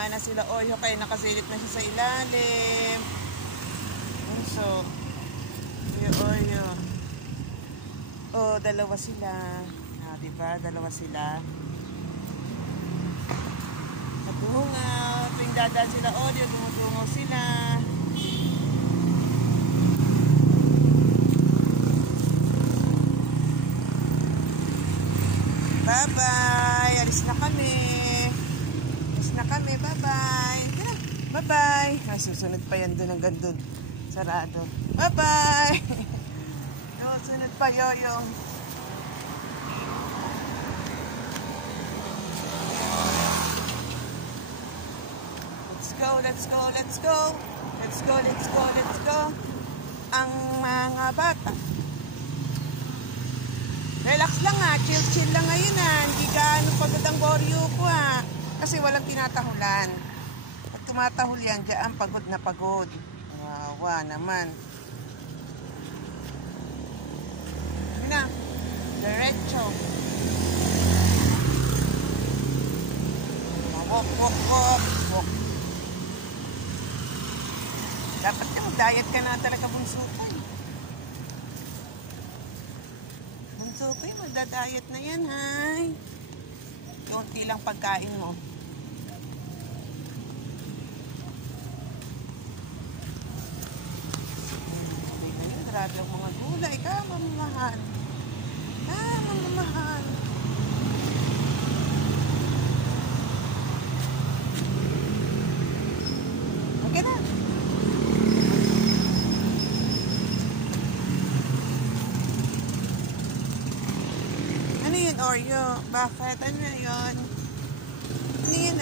Kumain na sila Oreo kaya nakasilip na siya sa ilalim. So, yung Oreo. Oh, dalawa sila. Ah, diba? Dalawa sila. Natungaw. Tuwing dadaan sila Oreo, dumutungaw sila. Bye-bye. Alis na kami. Alis na kami. Bye-bye. Tara. Bye-bye. Ay, susunod pa yan doon hanggang doon. Sarado. Bye-bye. Sunod pa, Yoyo. Let's go, let's go, let's go. Let's go, let's go, let's go. Ang mga bata. Relax lang chill-chill lang ngayon Hindi gaano pagod ang Oreo ko Kasi walang tinatahulan. Pag tumatahul yan, diyan pagod na pagod. Wawa naman. Yun na. Diretso. Walk, walk, walk, walk. Dapat ka mag-diet ka na talaga bunso ko Okay, magda-diet na yan, hay. Kunti lang pagkain mo. Grabe ang mga gulay ka, mamamahal. Mamamahal. Okay na. Ano yun, Oreo? Bakit? Ano yun? Ano yun,